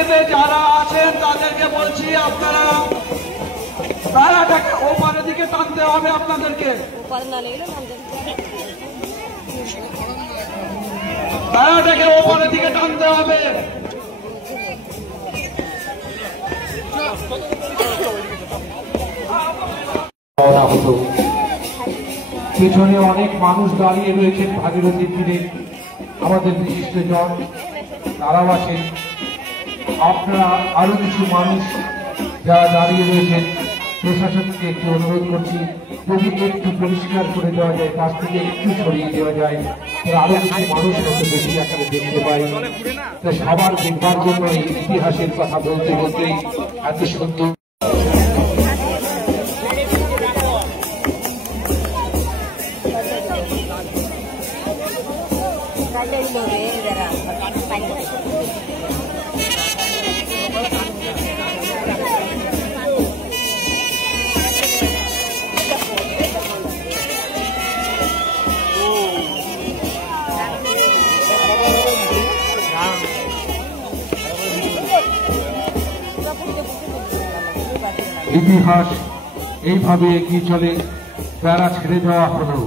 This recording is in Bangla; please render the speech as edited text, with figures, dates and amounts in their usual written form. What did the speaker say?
দাঁড়িয়েতে যারা আছেন তাদেরকে বলছি আপনারা বেড়াটাকে ওপারের দিকে টানতে হবে আপনাদেরকে। বেড়াটাকে ওপারের দিকে টানতে হবে। পিছনে অনেক মানুষ দাঁড়িয়ে রয়েছেন ভাগীরথীর তীরে, আমাদের বিশিষ্ট জন তারাও আছেন। আপনারা আরো কিছু মানুষ যারা দাঁড়িয়ে রয়েছেন, প্রশাসনকে একটু অনুরোধ করছি যদি একটু পরিষ্কার করে দেওয়া যায়, কাছ থেকে একটু সরিয়ে দেওয়া যায়, আরো কিছু মানুষ হয়তো বেশি আকারে দেখতে পাই। সবার দেখবার জন্য এই ইতিহাসের কথা বলতে বলতেই এত সুন্দর ইতিহাস এইভাবে এগিয়ে চলে, প্যারা ছেড়ে দেওয়া হলো।